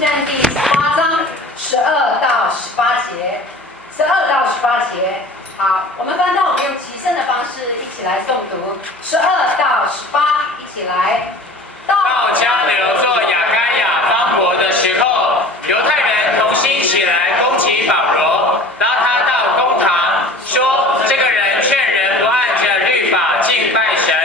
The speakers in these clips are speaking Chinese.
书卷第18章12到18节，12到18节。好，我们翻到，我们用齐声的方式一起来诵读12到18，一起来。到迦流做亚该亚方伯的时候，犹太人同心起来攻击保罗，拉他到公堂，说这个人劝人不按着律法敬拜神。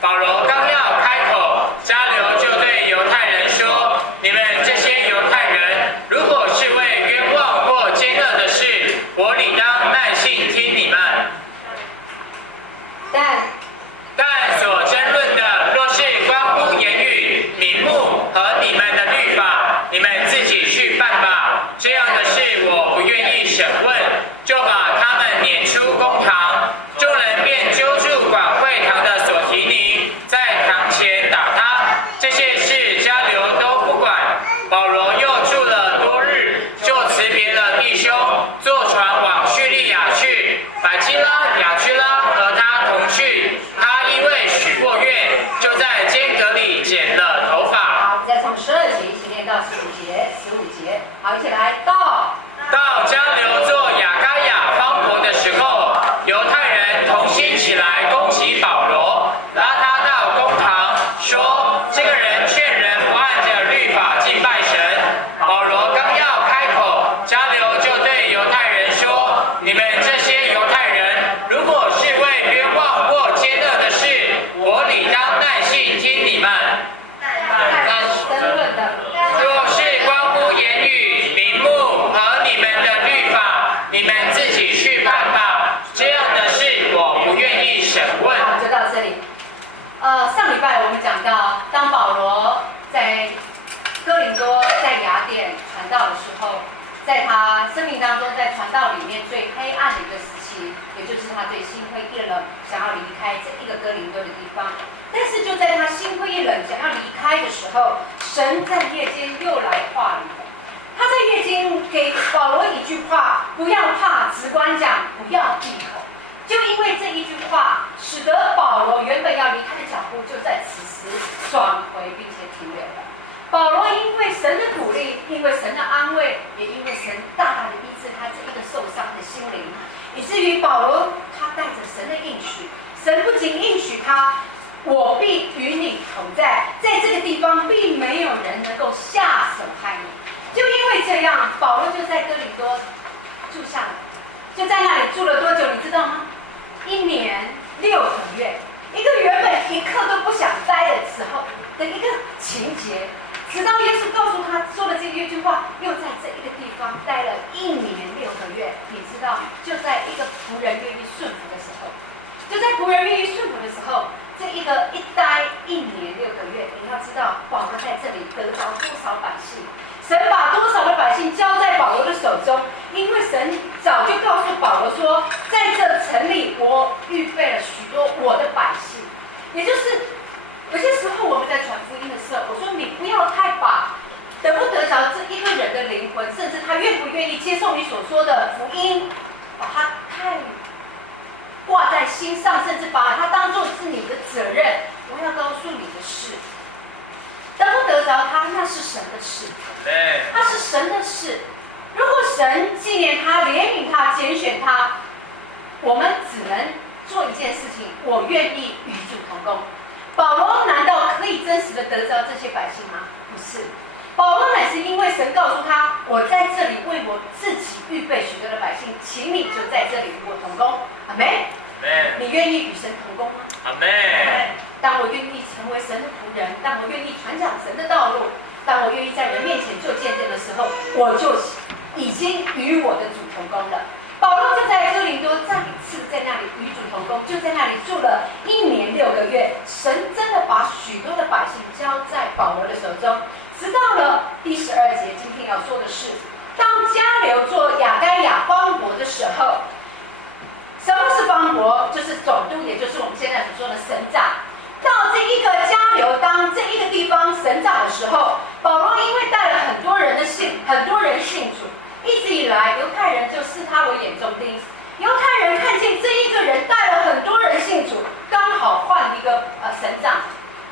保罗刚要开口，迦流就对犹太人说：你们这些犹太人，如果是为冤枉或奸恶的事，我理当耐性听你们。但所争论的，若是关乎言语、名目和你们的律法，你们自己去办吧。这样的事我不愿意审问，就把他们撵出公堂。众人便揪住管会堂的所提尼，在堂前打他。这些事迦流都不管。保罗又住了多日，就辞别了弟兄，坐船往叙利亚去。百基拉、雅居拉和他同去。他因为许过愿，就在间隔里剪了头发。好，再从12节一起念到15节。好，一起来到迦流做亚该亚方伯的时候，犹太人同心起来攻击保罗，拉他到公堂，说这个人劝人不按着律法敬拜神。保罗刚要开口，迦流就对犹太人说：你们这些犹太人，如果是为冤枉或奸恶的事，我理当耐性听你们。争论的，若是关乎言语、名目和你们的律法，你们自己去办吧。这样的事我不愿意审问。好，就到这里。上礼拜我们讲到，当保罗在哥林多、在雅典传道的时候，在他生命当中，在传道里面最黑暗的一个时期，也就是他最心灰意冷，想要离开这一个哥林多的地方。但是就在他心灰意冷，想要离开的时候，神在夜间又来话语了。他在夜间给保罗一句话：不要怕，只管讲，不要闭口。就因为这一句话，使得保罗原本要离开的脚步，就在此时转回并且停留了。保罗因为神的鼓励，因为神的安慰，也因为神大大的医治他这一个受伤的心灵，以至于保罗他带着神的应许，神不仅应许他，我必与你同在，在这个地方并没有人能够下手害你。就因为这样，保罗就在哥林多住下来，就在那里住了多久，你知道吗？1年6个月，一个原本一刻都不想待的时候的一个情节，直到耶稣告诉他说了这一句话，又在这一个地方待了1年6个月。你知道，就在一个仆人愿意顺服的时候，就在仆人愿意顺服的时候，这一待1年6个月，你要知道保罗在这里得着多少百姓，神把多少的百姓交在保罗的手中，因为神早就告诉保罗说，在这城里我预备了许多我的百姓。也就是有些时候我们在传福音的时候，我说你不要太把得不得着这一个人的灵魂，甚至他愿不愿意接受你所说的福音，把他太挂在心上，甚至把它当作是你的责任。我要告诉你的是，得不得着他，那是神的事，他是神的事。如果神纪念他、怜悯他、拣选他，我们只能做一件事情：我愿意与主同工。保罗难道可以真实的得着这些百姓吗？不是，保罗乃是因为神告诉他：我在这里为我自己预备许多的百姓，请你就在这里与我同工。阿们。你愿意与神同工吗？阿们。当我愿意成为神的仆人，当我愿意传讲神的道路，当我愿意在人面前做见证的时候，我就已经与我的主同工了。保罗就在哥林多再一次在那里与主同工，就在那里住了1年6个月。神真的把许多的百姓交在保罗的手中，直到了第12节，今天要说的是，当迦流做亚该亚方伯的时候，什么是方伯？就是总督，也就是我们现在所说的省长。到这一个迦流当这一个地方省长的时候，保罗因为带了很多人信主，一直以来犹太人就视他为眼中钉。犹太人看见这一个人带了很多人信主，刚好换一个省长，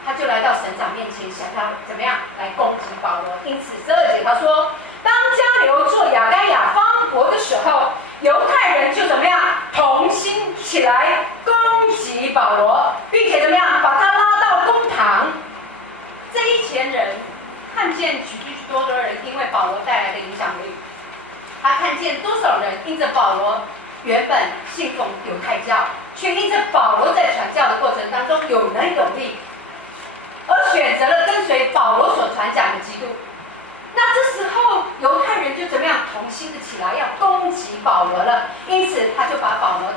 他就来到省长面前，想要怎么样来攻击保罗。因此12节节他说，当迦流做亚该亚方伯的时候，犹太人就怎么样同心起来攻击保罗，并且怎么样把他拉到公堂。这一群人看见许多的人因为保罗带来的影响力，他看见多少人因着保罗原本信奉犹太教，却因着保罗在传教的过程当中有能有力，而选择了跟随保罗所传讲的基督。那这时候犹太人就怎么样同心的起来要攻击保罗了，因此他就把保罗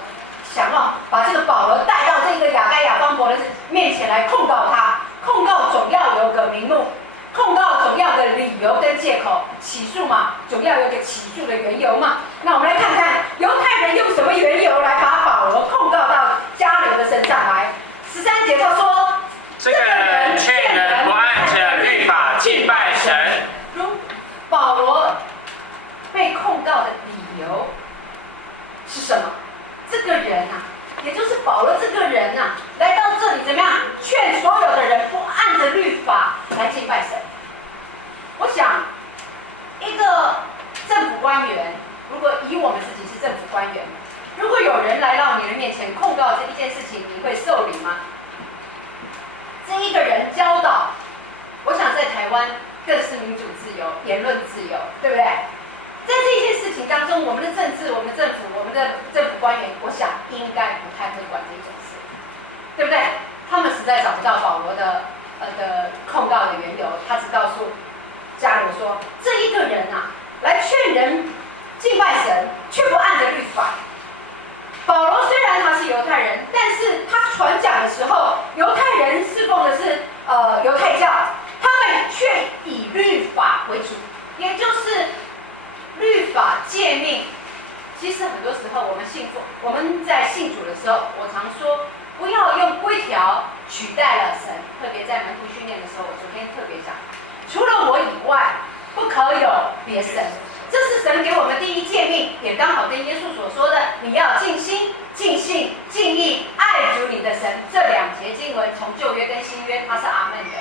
想要把这个保罗带到这个亚该亚方伯的面前来控告他，控告总要有个名目，控告总要有个理由跟借口，起诉嘛，总要有个起诉的缘由嘛。那我们来看看犹太人用什么缘由来把保罗控告到迦流的身上来。13节他说，这个人劝人不按着律法敬拜神。保罗被控告的理由是什么？这个人啊，也就是保罗这个人啊，来到这里怎么样？劝所有的人不按着律法来敬拜神。我想，一个政府官员，如果以我们自己是政府官员，如果有人来到你的面前控告这一件事情，你会受理吗？这一个人教导，我想在台湾更是民主自由、言论自由，对不对？在这一件事情当中，我们的政治、我们的政府、我们的政府官员，我想应该不太会管这种事，对不对？他们实在找不到保罗的控告的缘由，他只告诉迦流说，这一个人啊，来劝人敬拜神，却不按着律法。保罗虽然他是犹太人，但是他传讲的时候，犹太人侍奉的是犹太教，他们却以律法为主，也就是律法诫命。其实很多时候我们在信主的时候，我常说不要用规条取代了神，特别在门徒训练的时候，我昨天特别讲，除了我以外，不可有别神。这是神给我们第一诫命，也刚好跟耶稣所说的，你要尽心、尽性、尽意爱主你的神。这2节经文从旧约跟新约，它是阿门的，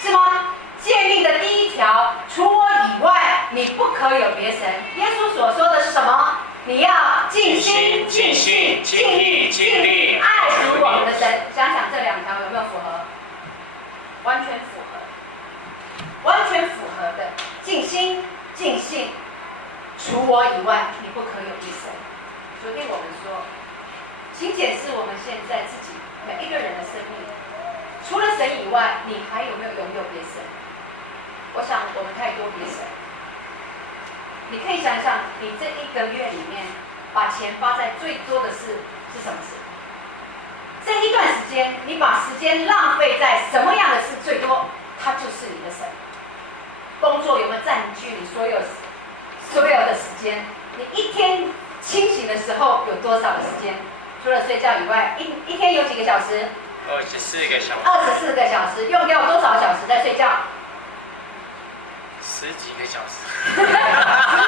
是吗？诫命的第1条，除我以外，你不可有别神。耶稣所说的是什么？你要尽心、尽性、尽意、尽力爱主我们的神。想想这2条有没有符合？完全符合，完全符合的。尽心、尽性，除我以外，你不可有别神。昨天我们说，请检视我们现在自己每一个人的生命，除了神以外，你还有没有拥有别神？我想我们太多别神。你可以想想，你这1个月里面，把钱花在最多的事是什么事？这一段时间，你把时间浪费在什么样的事最多？它就是你的神。工作有没有占据你所有的时间？你一天清醒的时候有多少的时间？除了睡觉以外，一天有几个小时？24个小时。24个小时，用掉多少小时在睡觉？10几个小时。10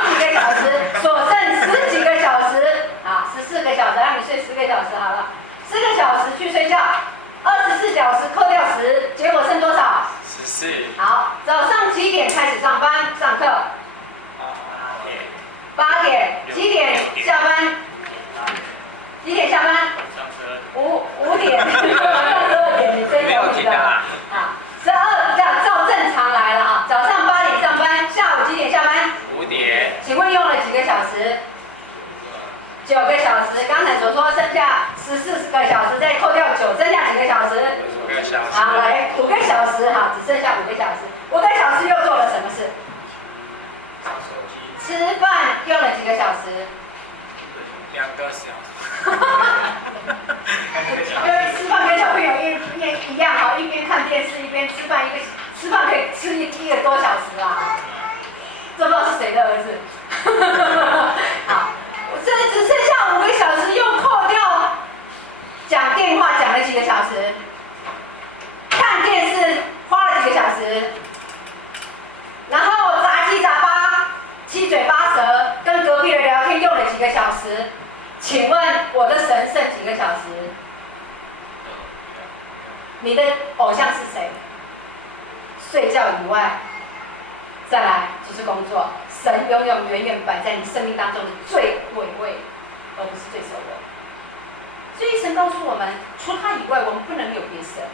几个小时，所剩10几个小时啊，14个小时，让你睡10个小时好了，10个小时去睡觉，24小时扣掉10，结果剩多少？14。好，早上几点开始上班上课？8点。几点下班？几点下班？5点。晚上12点，你真聪明的啊！12照正常来了啊！早上8点上班，下午几点下班？5点。请问用了几个小时？9个小时。刚才所说剩下14个小时，再扣掉9，剩下几个小时？5个小时。好，来5个小时哈，只剩下5个小时。5个小时又做了什么事？吃饭用了几个小时？2个小时。因为吃饭跟小朋友一样哈，一边看电视一边吃饭，吃饭可以吃1个多小时啊！这不知道是谁的儿子。好，我这里只剩下5个小时，又扣掉讲电话讲了几个小时，看电视花了几个小时，然后杂七杂八、七嘴八舌跟隔壁的聊天用了几个小时。请问我的神剩几个小时？你的偶像是谁？睡觉以外，再来就是工作，神永永远远摆在你生命当中的最尾位，而不是最首位。所以神告诉我们，除他以外，我们不能有别神。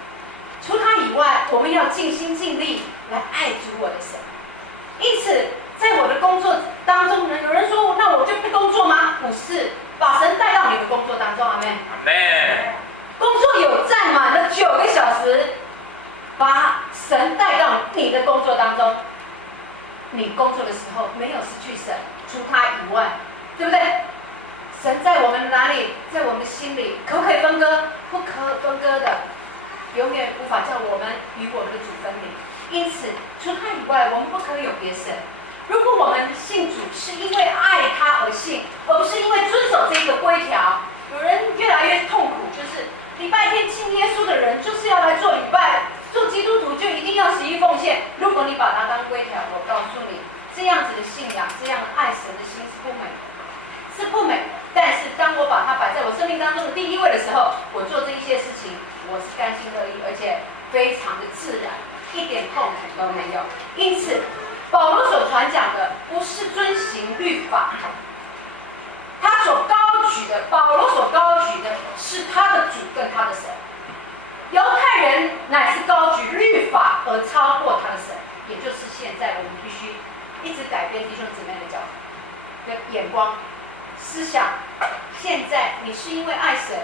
除他以外，我们要尽心尽力来爱主我的神。因此，在我的工作当中呢，有人说，那我就不工作吗？不是，把神带到你的工作当中，阿们。阿们。工作有占满了9个小时，把神带到你的工作当中。你工作的时候没有失去神，除他以外，对不对？神在我们哪里？在我们的心里，可不可以分割？不可分割的，永远无法叫我们与我们的主分离。因此，除他以外，我们不可以有别神。如果我们信主是因为爱他而信，而不是因为遵守这个规条，有人越来越痛苦，就是礼拜天信耶稣的人，就是要来做礼拜，做基督徒就一定要11奉献。如果你把它当规条，我告诉你，这样子的信仰，这样爱神的心是不美的，是不美的。但是当我把它摆在我生命当中的第一位的时候，我做这一些事情，我是甘心乐意，而且非常的自然，一点痛苦都没有。因此，保罗所传讲的不是遵行律法，他所高举的，保罗所高举的是他的主跟他的神。犹太人乃是高举律法而超过他的神，也就是现在我们必须一直改变弟兄姊妹的眼光、思想。现在你是因为爱神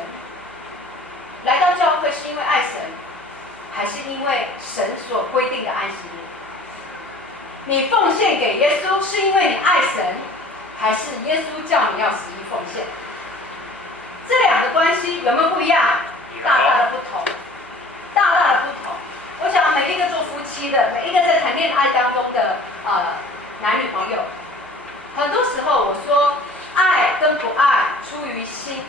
来到教会，是因为爱神，还是因为神所规定的安息日？你奉献给耶稣是因为你爱神，还是耶稣叫你要11奉献？这两个关系有没有不一样？大大的不同，大大的不同。我想每一个做夫妻的，每一个在谈恋爱当中的男女朋友，很多时候我说爱跟不爱出于心。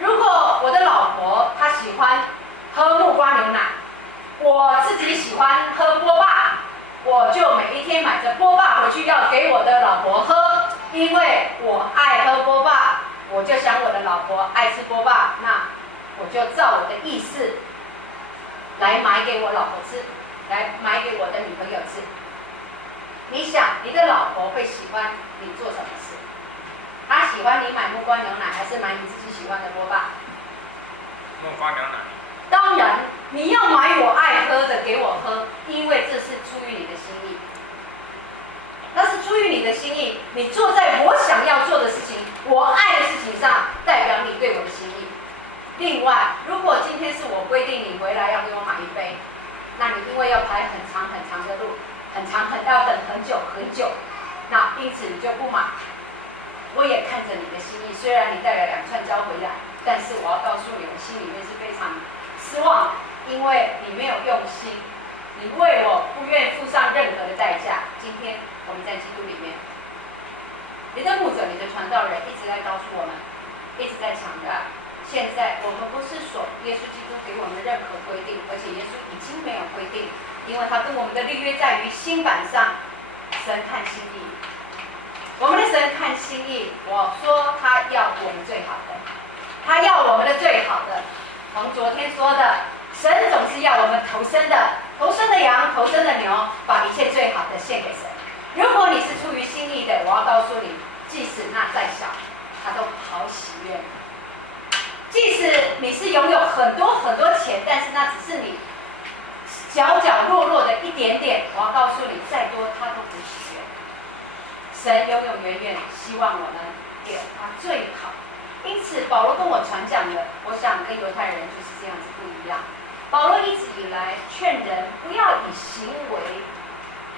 如果我的老婆她喜欢喝木瓜牛奶，我自己喜欢喝波霸，我就每一天买着波霸回去要给我的老婆喝，因为我爱喝波霸，我就想我的老婆爱吃波霸，那我就照我的意思来买给我老婆吃，来买给我的女朋友吃。你想你的老婆会喜欢你做什么事？她喜欢你买木瓜牛奶，还是买你自己喜欢的波霸？木瓜牛奶。当然，你要买我爱喝的给我喝，因为这是出于你的心意。那是出于你的心意，你做在我想要做的事情，我爱的事情上，代表你对我的心意。另外，如果今天是我规定你回来要给我买一杯，那你因为要排很长很长的路，要等很久很久，那因此你就不买。我也看着你的心意，虽然你带了2串交回来，但是我要告诉你，我心里面是非常失望，因为你没有用心，你为我不愿付上任何的代价。今天我们在基督里面，你的牧者、你的传道人一直在告诉我们，一直在强调，现在我们不是守耶稣基督给我们的任何规定，而且耶稣已经没有规定，因为他跟我们的立约在于新版上，神看心意。我们的神看心意，我说他要我们最好的，他要我们的最好的。从昨天说的，神总是要我们投生的羊、投生的牛，把一切最好的献给神。如果你是出于心意的，我要告诉你，即使那再小，他都好喜悦。即使你是拥有很多很多钱，但是那只是你角角落落的一点点，我要告诉你，再多他都不喜悦。神永永远远希望我们给他最好。因此，保罗跟我传讲的，我想跟犹太人就是这样子不一样。保罗一直以来劝人不要以行为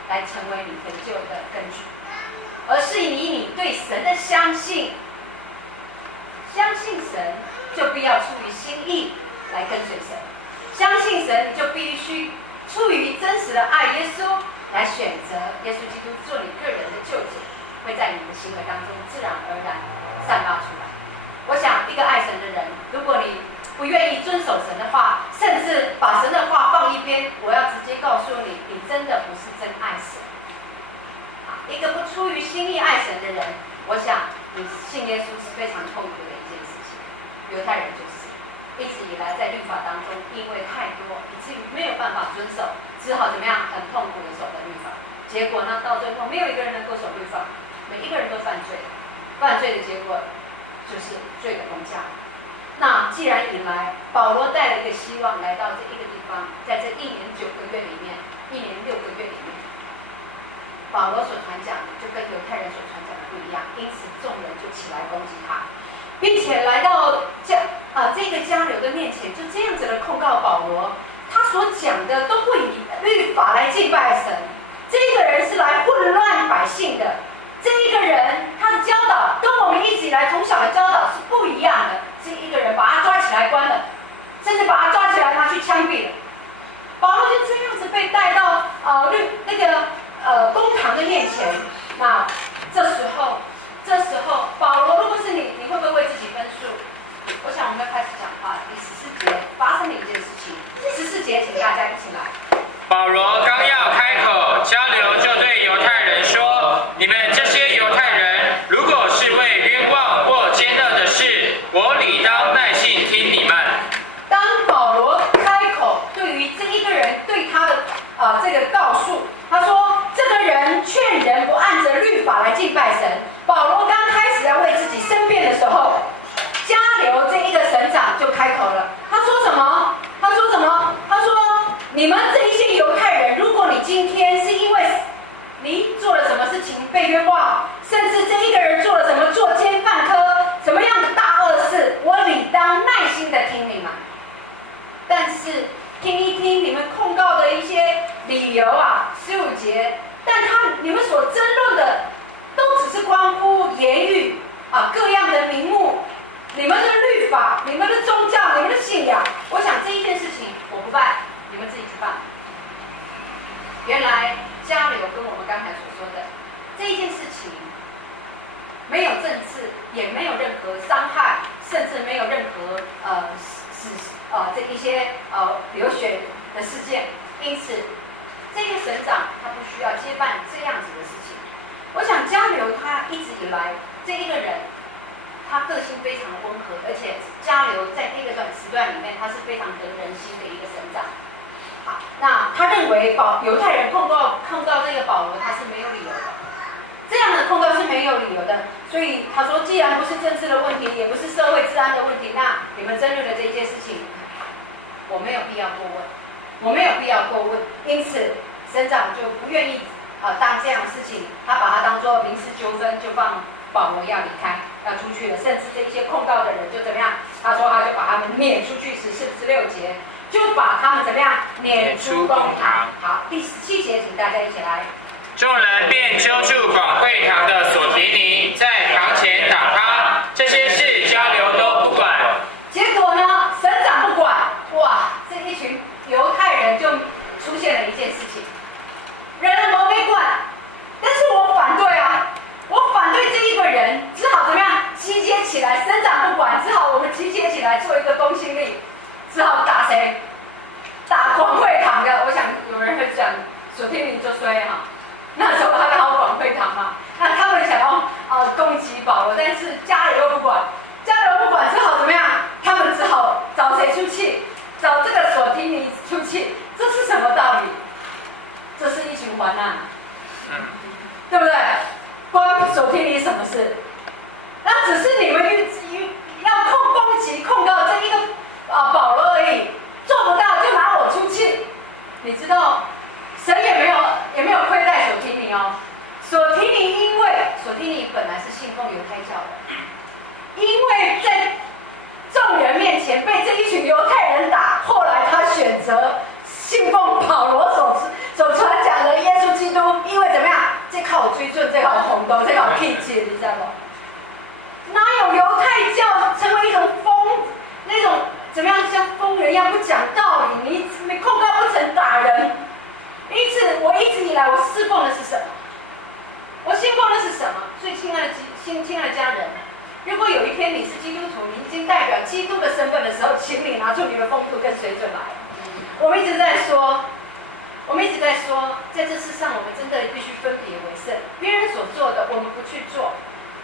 来成为你得救的根据，而是以你对神的相信。相信神就必要出于心意来跟随神，相信神你就必须出于真实的爱耶稣来选择耶稣基督做你个人的救主，会在你的行为当中自然而然散发出来。我想一个爱神的人，如果你不愿意遵守神的话，甚至把神的话放一边，我要直接告诉你，你真的不是真爱神。一个不出于心意爱神的人，我想你信耶稣是非常痛苦的一件事情。犹太人就是一直以来在律法当中，因为太多，以至于没有办法遵守，只好怎么样很痛苦的守的律法。结果呢，到最后没有一个人能够守律法，每一个人都犯罪，犯罪的结果就是罪的公价。那既然引来保罗带了一个希望来到这一个地方，在这1年9个月里面，1年6个月里面，保罗所传讲的就跟犹太人所传讲的不一样，因此众人就起来攻击他，并且来到这个迦流的面前，就这样子的控告保罗，他所讲的都不以律法来敬拜神，这个人是来混乱百姓的，这一个人他的教导跟我们一直以来从小的教导是不一样的，是一个人把他抓起来关了，甚至把他抓起来拿去枪毙了。保罗就这样子被带到公堂的面前。那这时候保罗如果是你会不会为自己分数？我想我们要开始讲话。第14节发生了一件事情，14节请大家一起来。保罗刚要开口，迦流就对犹太人说：“你们这些犹太人，如果是为冤枉或奸恶的事，我理当耐心听你们。”当保罗开口对于这一个人对他的这个告诉，他说这个人劝人不按着律法来敬拜神。保罗刚开始要为自己申辩的时候，迦流这一个省长就开口了。他说什么？他说你们这一些犹太人，如果你今天是因为你做了什么事情被冤枉，甚至这一个人做了什么作奸犯科，什么样的大恶事，我理当耐心的听你们。但是听一听你们控告的一些理由15节，但你们所争论的都只是关乎言语各样的名目，你们的律法、你们的宗教、你们的信仰。我想这一件事情我不办，你们自己去办。原来迦流跟我们刚才所说的这一件事情，没有政治，也没有任何伤害，甚至没有任何这一些流血的事件，因此这个省长他不需要接办这样子的事情。我想迦流他一直以来这一个人，他个性非常的温和，而且迦流在这个时段里面，他是非常得人心的一个省长。好，那他认为犹太人控告这个保罗，他是没有理由的，这样的控告是没有理由的。所以他说，既然不是政治的问题，也不是社会治安的问题，那你们争论的这件事情，我没有必要过问，因此省长就不愿意当这样的事情，他把它当作民事纠纷，就放保罗要离开，要出去了。甚至这一些控告的人就怎么样？他说他就把他们撵出去，14、16节就把他们怎么样？撵出公堂。好，第17节，请大家一起来。众人便揪住广会堂的所提尼，在堂前打他。这些事迦流都不管。结果呢，省长不管，哇，这一群犹太人就出现了一件事情，人都没管，但是我反对我反对这一个人，只好怎么样？集结起来，省长不管，只好我们集结起来做一个公信力，只好打谁？打广会堂的。我想有人会讲，所听你就衰那时候他刚好广会堂嘛，那他们想要攻击保罗，但是迦流又不管，只好怎么样？他们只好找谁出气？找这个所听你出气，这是什么道理？这是一群患难，对不对？关所听你什么事？那只是你们要攻击控告这一个保罗而已，做不到就拿我出气。你知道，神也没有亏待所提尼所提尼因为所提尼本来是信奉犹太教的，因为在众人面前被这一群犹太人打，后来他选择信奉保罗所传讲的耶稣基督，因为怎么样？这靠追准，这靠红豆，这靠气节，你知道吗？哪有犹太教成为一种那种怎么样像疯人一样不讲道理？你控告不成打人。因此，我一直以来我侍奉的是什么？我信奉的是什么？所以，亲爱的家人，如果有一天你是基督徒，你已经代表基督的身份的时候，请你拿出你的风度跟水准来。我们一直在说，在这世上，我们真的必须分别为圣。别人所做的，我们不去做。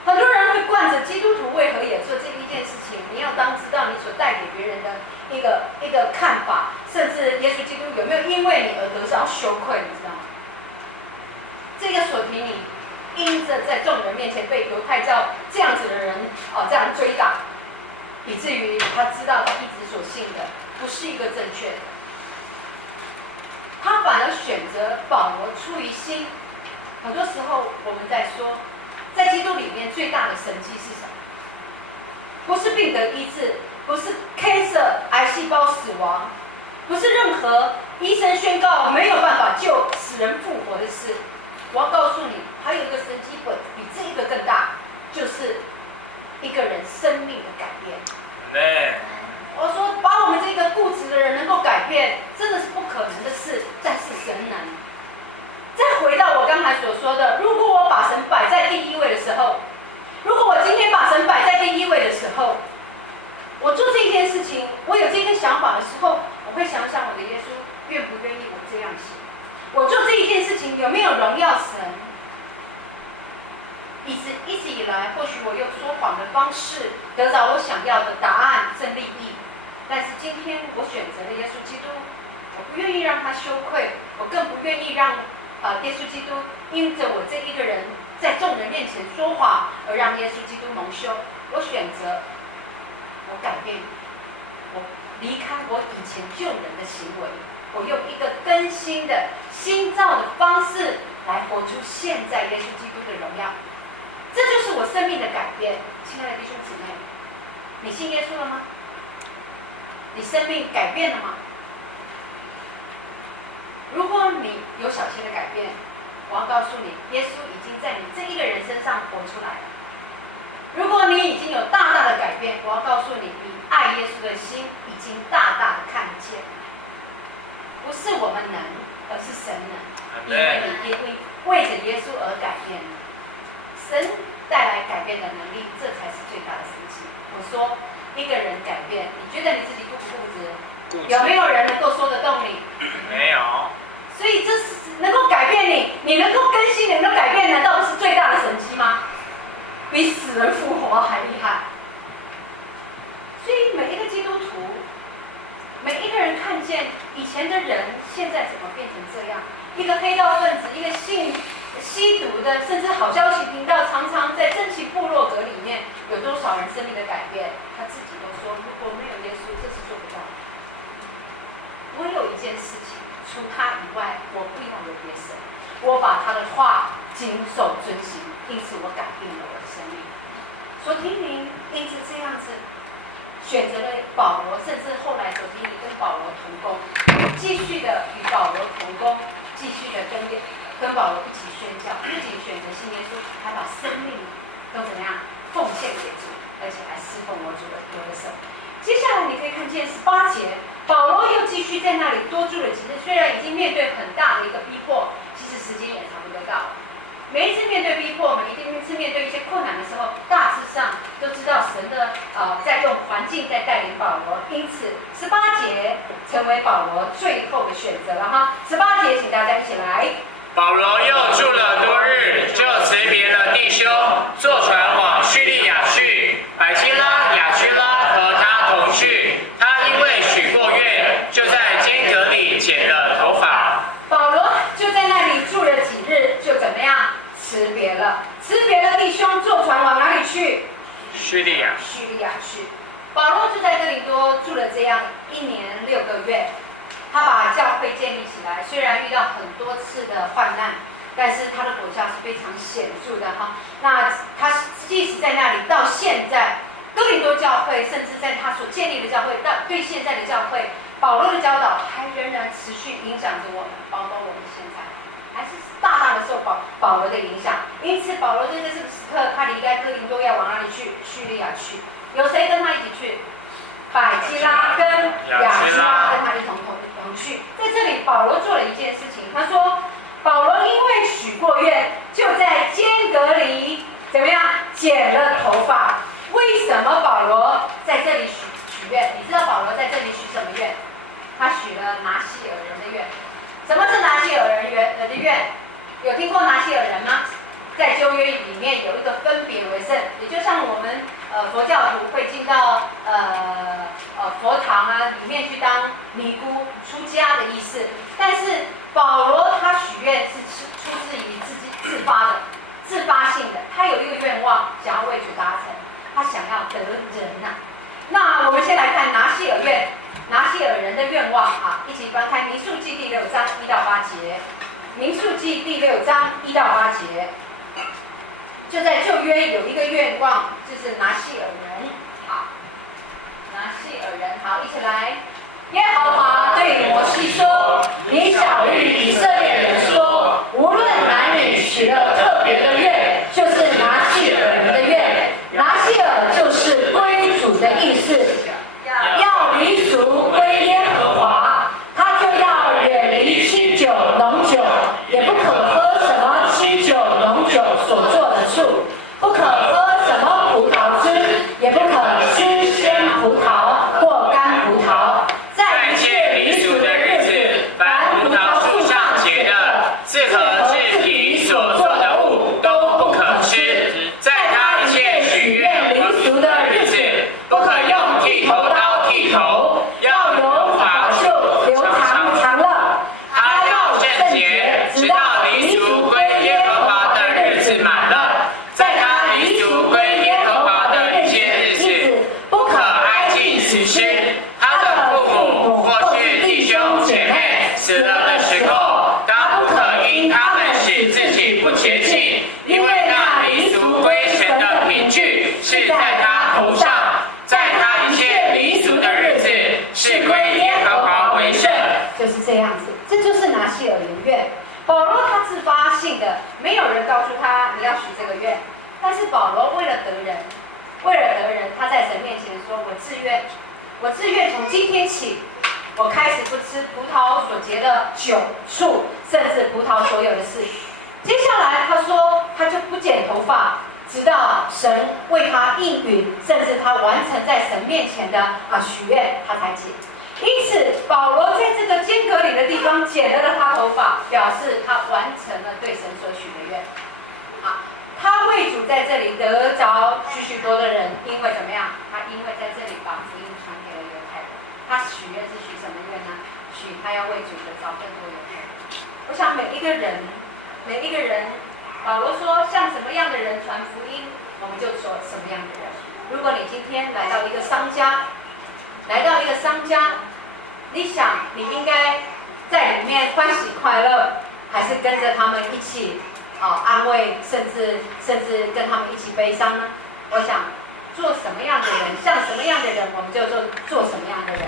很多人会惯着基督徒为何也做这一件事情？你要当知道你所带给别人的一个看法，甚至耶稣基督有没有因为你而得到羞愧？你知道吗？所提尼因着在众人面前被犹太教这样子的人这样追赶，以至于他知道他一直所信的不是一个正确的，他反而选择保罗出于心。很多时候我们在说，在基督里面最大的神迹是什么？不是病得医治，不是 cancer 癌细胞死亡，不是任何医生宣告没有办法救死人复活的事。我要告诉你，还有一个神迹本比这个更大，就是一个人生命的改变。我说把我们这个固执的人能够改变，真的是不可能的事，但是神能。再回到我刚才所说的，如果我把神摆在第一位的时候，如果我今天把神摆在第一位的时候，我做这件事情，我有这个想法的时候，我会想想我的耶稣愿不愿意我这样行。我做这一件事情有没有荣耀神？一直以来，或许我用说谎的方式得到我想要的答案、真利益，但是今天我选择了耶稣基督，我不愿意让他羞愧，我更不愿意让耶稣基督因着我这一个人在众人面前说谎而让耶稣基督蒙羞。我选择，我改变，我离开我以前旧人的行为，我用一个更新的新造的方式来活出现在耶稣基督的荣耀。这就是我生命的改变。亲爱的弟兄姊妹，你信耶稣了吗？你生命改变了吗？如果你有小些的改变，我要告诉你，耶稣已经在你这一个人身上活出来了。如果你已经有大大的改变，我要告诉你，你爱耶稣的心已经大大的看见。不是我们能，而是神能，因为你为着耶稣而改变。神带来改变的能力，这才是最大的神奇。我说，一个人改变，你觉得你自己固不固执？有没有人能够说得动你？没有。所以这是能够改变你，你能够更新，能够改变，难道不是最大的神迹吗？比死人复活还厉害。所以每一个基督徒，每一个人看见以前的人，现在怎么变成这样？一个黑道分子，一个吸毒的，甚至好消息频道常常在真奇部落格里面，有多少人生命的改变？他自己都说，如果没有耶稣，这是做不到的。我有一件事情，除他以外，我不要有别神。我把他的话谨守遵行，因此我改变了我的生命。所提名因此这样子选择了保罗，甚至后来所提名跟保罗同工，继续的与保罗同工，继续的跟保罗一起宣教，不仅选择信耶稣，还把生命都怎么样奉献给主，而且还侍奉我主的手。接下来你可以看见18节，保罗又继续在那里多住了几日，虽然已经面对很大的一个逼迫，其实时间也差不多到了。每一次面对逼迫，每一次面对一些困难的时候，大致上都知道神的在用环境在带领保罗，因此18节成为保罗最后的选择了哈。18节，请大家一起来。保罗又住了多日，就辞别了弟兄，坐船往叙利亚去。百基拉、雅居拉和他同去。他因为许过愿，就在间隔里剪了头发。保罗就在那里住了几日，就怎么样辞别了？辞别了弟兄，坐船往哪里去？叙利亚。叙利亚去。保罗就在哥林多住了这样1年6个月。他把教会建立起来，虽然遇到很多次的患难，但是他的果效是非常显著的哈。那他即使在那里到现在，哥林多教会，甚至在他所建立的教会，对现在的教会，保罗的教导还仍然持续影响着我们，包括我们现在，还是大大的受保罗的影响。因此，保罗在这个时刻，他离开哥林多要往哪里去？叙利亚去。有谁跟他一起去？百基拉跟雅居拉跟他一同去。在这里，保罗做了一件事情，他说，保罗因为许过愿，就在间隔里怎么样剪了头发。为什么保罗在这里许愿？你知道保罗在这里许什么愿？他许了拿西尔人的愿。什么是拿西尔人的愿？有听过拿西尔人吗？在旧约里面有一个分别为圣，也就像我们佛教徒会进到佛堂啊里面去当尼姑出家的意思。但是保罗他许愿是出自于自自发性的，他有一个愿望想要为主达成，他想要得人呐。那我们先来看拿西尔人的愿望啊，一起翻开民数记第6章1到8节。民数记第6章1到8节，就在旧约有一个愿望，就是拿西尔人。好，拿西尔人，好，一起来。耶和华对摩西说：“你晓谕以色列人说，无论男女许了特别的愿，就是拿西尔人的愿。拿西尔就是归主的意思，要离俗归耶和华。他就要远离清酒、浓酒，也不可喝什么清酒、浓酒所做的醋，不可喝什么葡萄汁，也不可吃鲜葡萄或干葡萄。”在一切离俗的日子，凡葡萄树上结的，是和自己所做的物都不可吃。在他一切许愿离俗的日子，不可用剃头刀剃头，要留发束留长了。他要圣洁，直到离俗归耶和华的日子满了。在他离俗归耶和华的一些日子，不可挨近死尸。他的父母或是弟兄姐妹死了的时候，他不可因他们使自己不洁净，因为那离俗归神的凭据是在他头上。在他一切离俗的日子，是归耶和华为圣。就是这样子，这就是拿西尔人愿。保罗他自发性的，没有人告诉他你要许这个愿，但是保罗为了得人，他在神面前说：“我自愿从今天起，我开始不吃葡萄所结的酒、醋，甚至葡萄所有的事。”接下来他说，他就不剪头发，直到神为他应允，甚至他完成在神面前的许愿，他才剪。因此，保罗在这个间隔里的地方剪了他头发，表示他完成了对神所许的愿。他为主在这里得着许多的人，因为怎么样？他因为在这里把福音传给了犹太人。他许愿是许什么愿呢？许他要为主得着更多犹太人。我想每一个人，保罗说像什么样的人传福音，我们就说什么样的人。如果你今天来到一个商家，你想你应该在里面欢喜快乐，还是跟着他们一起安慰，甚至跟他们一起悲伤呢？我想做什么样的人，像什么样的人，我们就做什么样的人。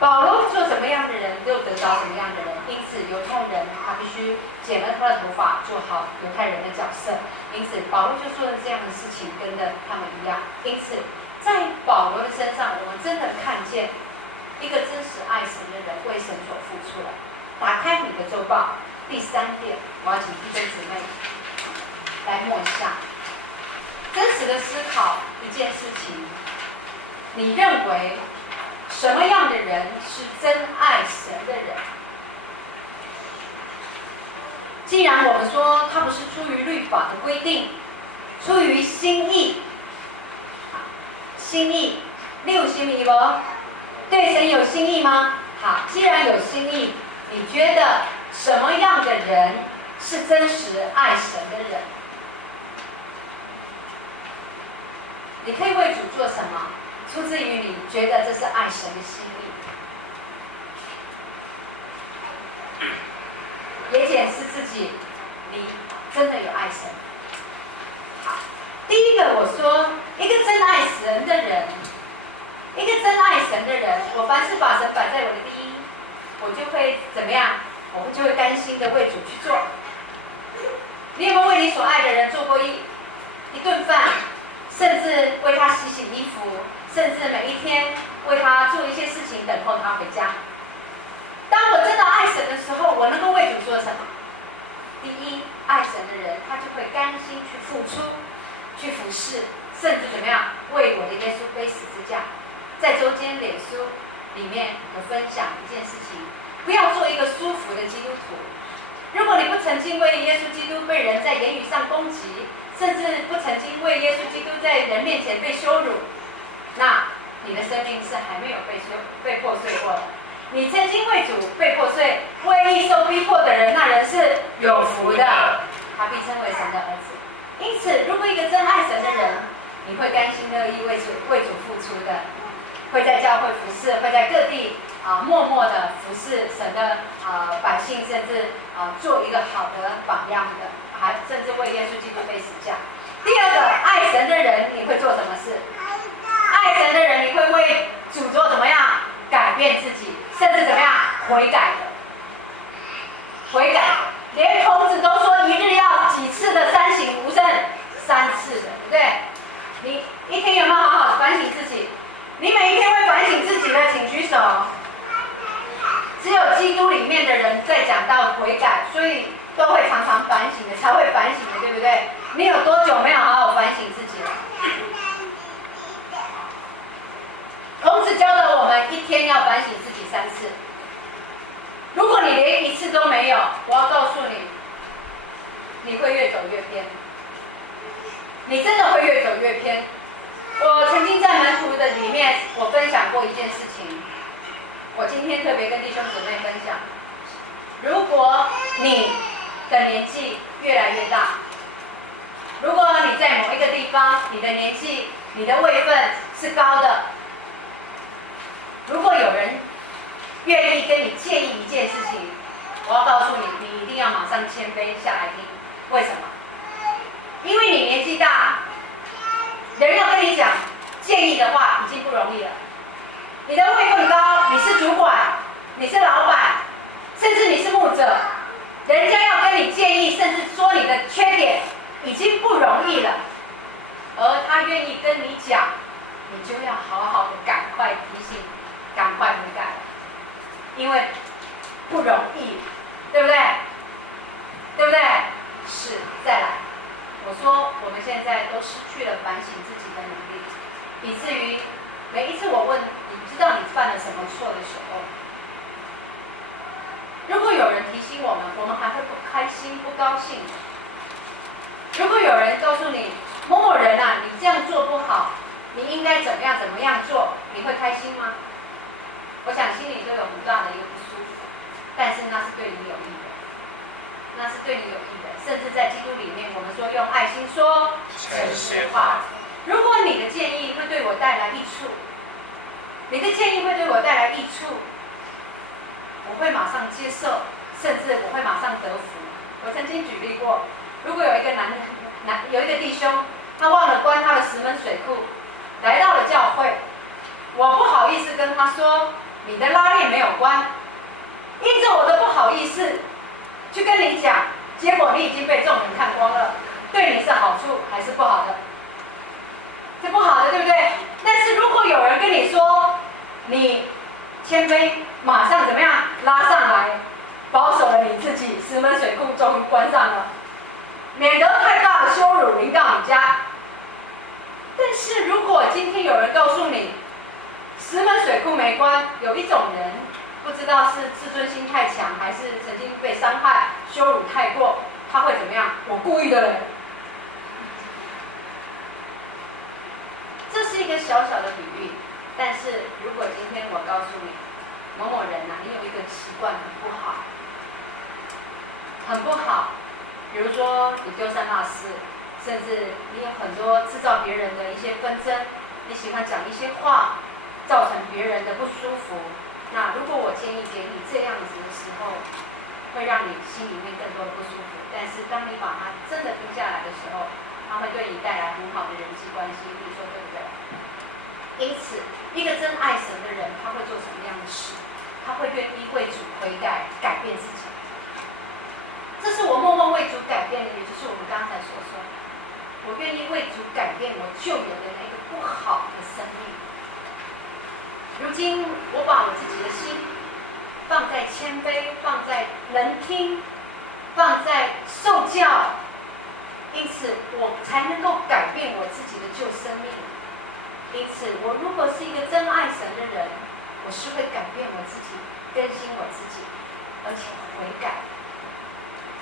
保罗做什么样的人，就得着什么样的人。因此，犹太人他必须剪了他的头发，做好犹太人的角色。因此，保罗就做了这样的事情，跟着他们一样。因此，在保罗的身上，我们真的看见一个真实爱神的人为神所付出了。打开你的周报第3页，我要请弟兄姊妹来默想，真实的思考一件事情。你认为什么样的人是真爱神的人？既然我们说他不是出于律法的规定，出于心意，你有心意不？对神有心意吗？好，既然有心意，你觉得什么样的人是真实爱神的人？你可以为主做什么？出自于你觉得这是爱神的心意，也检视自己，你真的有爱神。好，第一个我说，一个真爱神的人，我凡事把神摆在我的第一，我就会怎么样？我们就会甘心的为主去做。你有没有为你所爱的人做过一顿饭，甚至为他洗衣服，甚至每一天为他做一些事情，等候他回家？当我真的爱神的时候，我能够为主做什么？第一，爱神的人，他就会甘心去付出，去服侍，甚至怎么样为我的耶稣背十字架。在周间脸书里面有分享一件事情，不要做一个舒服的基督徒。如果你不曾经为耶稣基督被人在言语上攻击，甚至不曾经为耶稣基督在人面前被羞辱，那你的生命是还没有被破碎过的。你曾经为主被破碎，为义受逼迫的人，那人是有福的。他必称为神的儿子。因此，如果一个真爱神的人，你会甘心乐意为主付出的，会在教会服侍，会在各地默默的服侍神的百姓，甚至做一个好的榜样的，甚至为耶稣基督被死架。第二个，爱神的人，你会做什么事？爱神的人，你会为主做怎么样？改变自己，甚至怎么样？悔改的，悔改的。连孔子都说一日要几次的三省吾身，3次的，对不对？你一天有没有好好反省自己？你每一天会反省自己的，请举手。只有基督里面的人在讲到悔改，所以都会常常反省的，才会反省的，对不对？你有多久没有好好反省自己了？孔子教了我们一天要反省自己3次。如果你连1次都没有，我要告诉你，你会越走越偏。你真的会越走越偏。我曾经在门徒的里面，我分享过一件事情，我今天特别跟弟兄姊妹分享。如果你的年纪越来越大，如果你在某一个地方，你的年纪、你的位分是高的，如果有人愿意跟你建议一件事情，我要告诉你，你一定要马上谦卑下来听。为什么？因为你年纪大，人要跟你讲建议的话已经不容易了。你的位分高，你是主管，你是老板，甚至你是牧者，人家要跟你建议，甚至说你的缺点，已经不容易了。而他愿意跟你讲，你就要好好的赶快提醒，赶快悔改，因为不容易，对不对？对不对？是。再来，我说我们现在都失去了反省自己的能力，以至于每一次我问你知道你犯了什么错的时候，如果有人提醒我们，我们还会不开心、不高兴。如果有人告诉你某某人啊，你这样做不好，你应该怎么样做，你会开心吗？我想心里都有很大的一个不舒服，但是那是对你有益的，那是对你有益的。甚至在基督里面，我们说用爱心说诚实话。如果你的建议会对我带来益处，你的建议会对我带来益处，我会马上接受，甚至我会马上得福。我曾经举例过，如果有一个弟兄，他忘了关他的石门水库，来到了教会，我不好意思跟他说你的拉链没有关，因着我的不好意思去跟你讲，结果你已经被众人看光了，对你是好处还是不好的？是不好的，对不对？但是如果有人跟你说，你谦卑，马上怎么样拉上来，保守了你自己，石门水库终于关上了，免得太大的羞辱临到你家。但是如果今天有人告诉你，石门水库没关，有一种人不知道是自尊心太强，还是曾经被伤害、羞辱太过，他会怎么样？我故意的人。这是一个小小的比喻，但是如果今天我告诉你，某某人啊，你有一个习惯很不好，很不好，比如说你丢三落四，甚至你有很多制造别人的一些纷争，你喜欢讲一些话，造成别人的不舒服。那如果我建议给你这样子的时候，会让你心里面更多的不舒服。但是当你把它真的听下来的时候，它会对你带来很好的人际关系，你说对不对？因此，一个真爱神的人，他会做什么样的事？他会愿意为主悔改，改变自己。这是我默默为主改变的，也就是我们刚才所说的，我愿意为主改变我旧有的那个不好的生命。如今，我把我自己的心放在谦卑，放在能听，放在受教，因此我才能够改变我自己的旧生命。因此，我如果是一个真爱神的人，我是会改变我自己，更新我自己，而且悔改。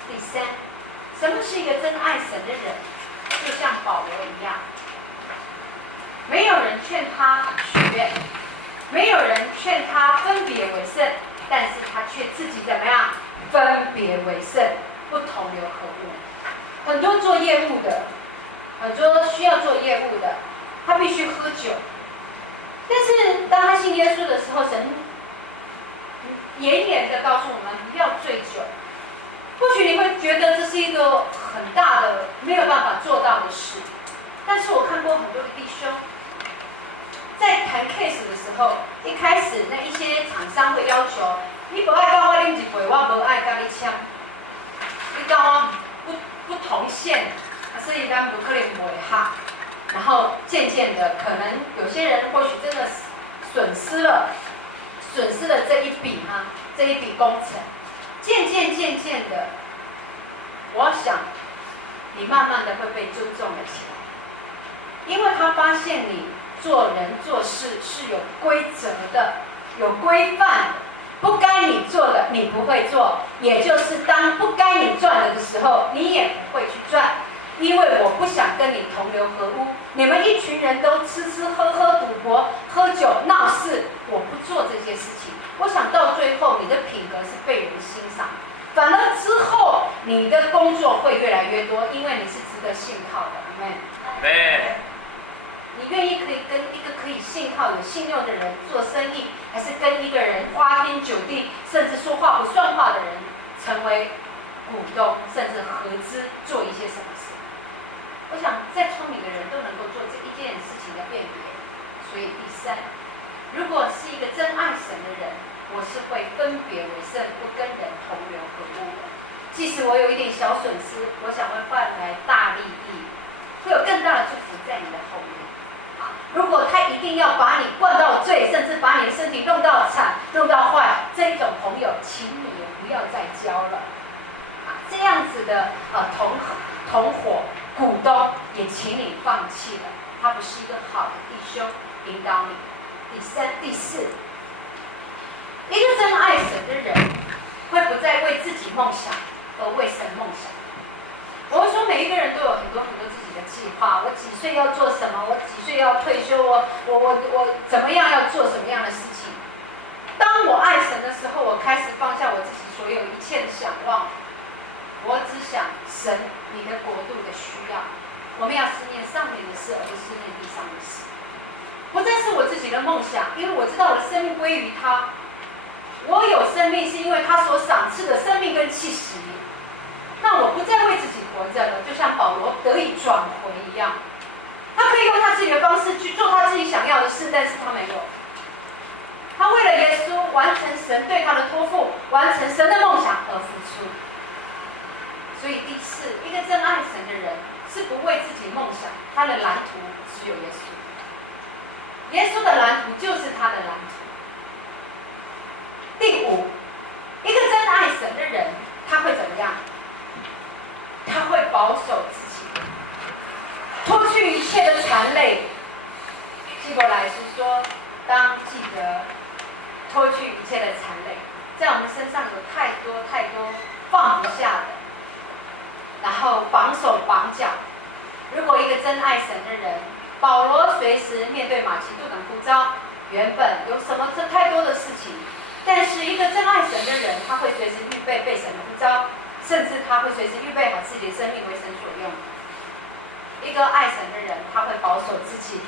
第三，什么是一个真爱神的人？就像保罗一样，没有人劝他许愿，没有人劝他分别为圣，但是他却自己怎么样？分别为圣，不同流合污。很多做业务的，很多需要做业务的，他必须喝酒。但是当他信耶稣的时候，神严严的告诉我们不要醉酒。或许你会觉得这是一个很大的没有办法做到的事，但是我看过很多的弟兄，在谈 case 的时候，一开始那一些厂商会要求，你不爱跟我啉一杯，我不爱跟你抢，你跟我不同线，所以咱不可能不会合。然后渐渐的，可能有些人或许真的损失了这一笔这一笔工程。渐渐的，我想你慢慢的会被尊重了起来，因为他发现你做人做事是有规则的，有规范的，不该你做的你不会做，也就是当不该你赚的时候，你也不会去赚，因为我不想跟你同流合污，你们一群人都吃喝喝、赌博、喝酒闹事，我不做这些事情。我想到最后，你的品格是被人欣赏，反而之后你的工作会越来越多，因为你是值得信靠的。阿们。你愿意可以跟一个可以信靠、有信用的人做生意，还是跟一个人花天酒地，甚至说话不算话的人成为股东，甚至合资做一些什么事？我想再聪明的人都能够做这一件事情的辨别。所以第三，如果是一个真爱神的人，我是会分别为圣，不跟人同流合污的。即使我有一点小损失，我想会换来大利益，会有更大的祝福在你的后面。如果他一定要把你灌到醉，甚至把你的身体弄到惨、弄到坏，这种朋友，请你也不要再交了。这样子的同伙股东，也请你放弃了，他不是一个好的弟兄引导你。第三、第四，一个真爱神的人，会不再为自己梦想，而为神梦想。我会说，每一个人都有很多自己的计划。我几岁要做什么？我几岁要退休？我怎么样要做什么样的事情？当我爱神的时候，我开始放下我自己所有一切的想望，我只想神你的国度的需要。我们要思念上面的事，而不是思念地上的事。不再是我自己的梦想，因为我知道我的生命归于他。我有生命是因为他所赏赐的生命跟气息。那我不再为自己活着了，就像保罗得以转回一样。他可以用他自己的方式去做他自己想要的事，但是他没有。他为了耶稣完成神对他的托付，完成神的梦想而付出。所以第四，一个真爱神的人是不为自己梦想，他的蓝图只有耶稣。耶稣的蓝图就是他的蓝图。第五，一个真爱神的人，他会怎么样？他会保守自己，脱去一切的缠累。希伯来书说，当记得脱去一切的缠累，在我们身上有太多放不下的，然后绑手绑脚。如果一个真爱神的人，保罗随时面对马其顿的呼召，原本有什么太多的事情，但是一个真爱神的人，他会随时预备被神的呼召，甚至他会随时预备好自己的生命为神所用。一个爱神的人，他会保守自己，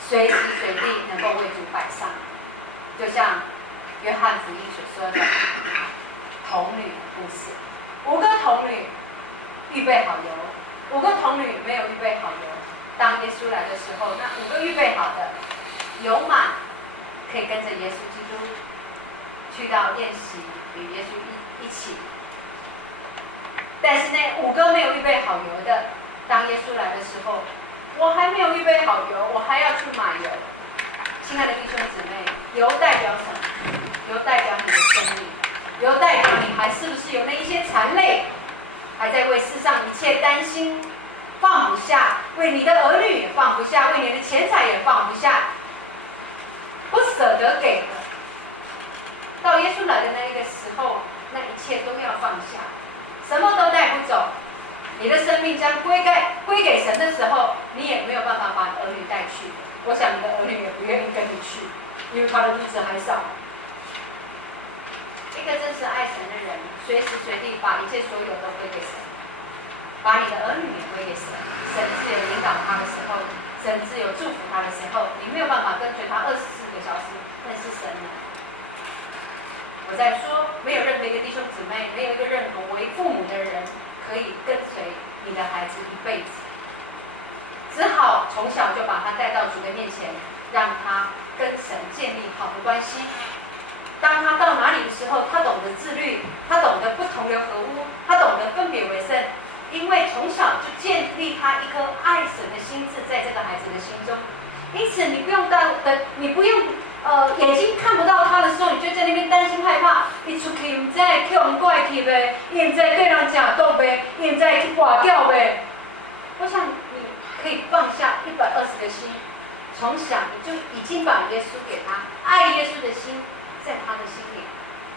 随时随地能够为主摆上。就像约翰福音所说的童女的故事，5个童女预备好油，5个童女没有预备好油。当耶稣来的时候，那5个预备好的油满，可以跟着耶稣基督去到宴席，与耶稣一起。但是那5个没有预备好油的，当耶稣来的时候，我还没有预备好油，我还要去买油。亲爱的弟兄姊妹，油代表什么？油代表你的生命，油代表你还是不是有那一些缠累，还在为世上一切担心，放不下，为你的儿女也放不下，为你的钱财也放不下，不舍得给的。到耶稣来的那个时候，那一切都要放下，什么都带不走。你的生命将归给神的时候，你也没有办法把儿女带去。我想你的儿女也不愿意跟你去，因为他的日子还少。一个真实爱神的人，随时随地把一切所有都归给神，把你的儿女也归给神，神自有引导他的时候，神自有祝福他的时候，你没有办法跟随他24个小时，那是神的。我在说，没有任何一个弟兄姊妹，没有一个任何为父母的人，可以跟随你的孩子一辈子，只好从小就把他带到主的面前，让他跟神建立好的关系。当他到哪里的时候，他懂得自律，他懂得不同流合污，他懂得分别为圣，因为从小就建立他一颗爱神的心智在这个孩子的心中。因此，你不用眼睛看不到他的时候，你就在那边担心害怕。伊出去唔知会去怪去呗，伊唔知对人正毒呗，伊唔知去挂掉呗。我想你可以放下120个心，从小你就已经把耶稣给他，爱耶稣的心在他的心里，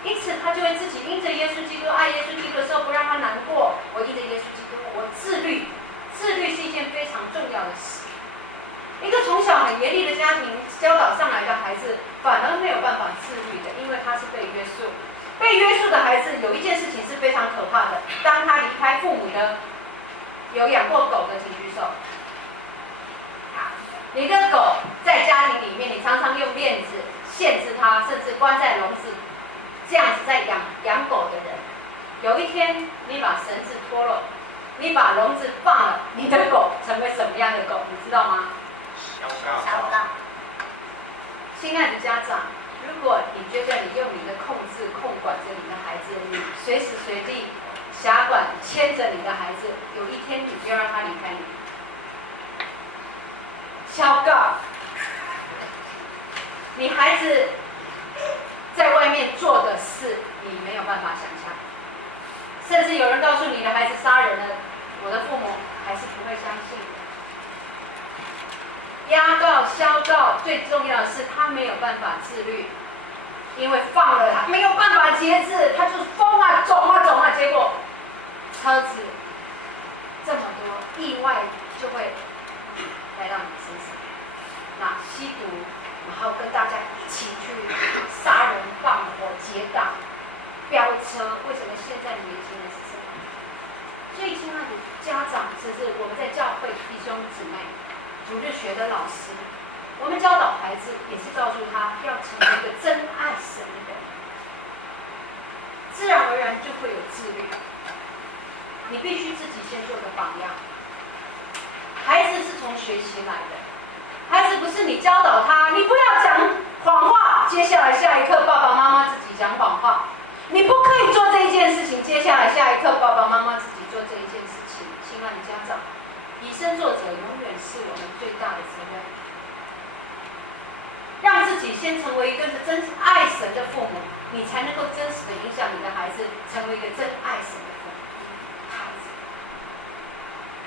因此他就会自己因着耶稣基督爱耶稣基督的时候不让他难过。我因着耶稣基督，我自律，自律是一件非常重要的事。一个从小很严厉的家庭教导上来的孩子，反而没有办法自律的，因为他是被约束。被约束的孩子有一件事情是非常可怕的，当他离开父母的，有养过狗的请举手。你的狗在家庭里面，你常常用链子限制它，甚至关在笼子，这样子在养狗的人，有一天你把绳子脱了，你把笼子放了，你的狗成为什么样的狗？你知道吗？小狗。亲爱的家长，如果你觉得你用你的控管着你的孩子，你随时随地辖管牵着你的孩子，有一天你就让他离开你。小狗，你孩子在外面做的事，你没有办法想象。甚至有人告诉你的孩子杀人了，我的父母还是不会相信。压告、消告，最重要的是他没有办法自律，因为放了他没有办法节制，他就是疯啊、肿啊，结果车子这么多意外就会来到你身上。那吸毒，然后跟大家一起去杀人放火、结党、飙车，为什么现在年轻人是这样？所以，亲爱的家长，甚至我们在教会弟兄姊妹、主日学的老师，我们教导孩子也是告诉他要成为一个真爱神的人，自然而然就会有自律。你必须自己先做个榜样。孩子是从学习来的，孩子不是你教导他，你不要讲谎话，接下来下一刻爸爸妈妈自己讲谎话，你不可以做这一件事情，接下来下一刻爸爸妈妈自己做这一件事情。亲爱的家长，以身作则永远是我们最大的责任。让自己先成为一个真爱神的父母，你才能够真实的影响你的孩子，成为一个真爱神的父母。孩子，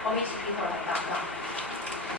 我们一起低头来祷告。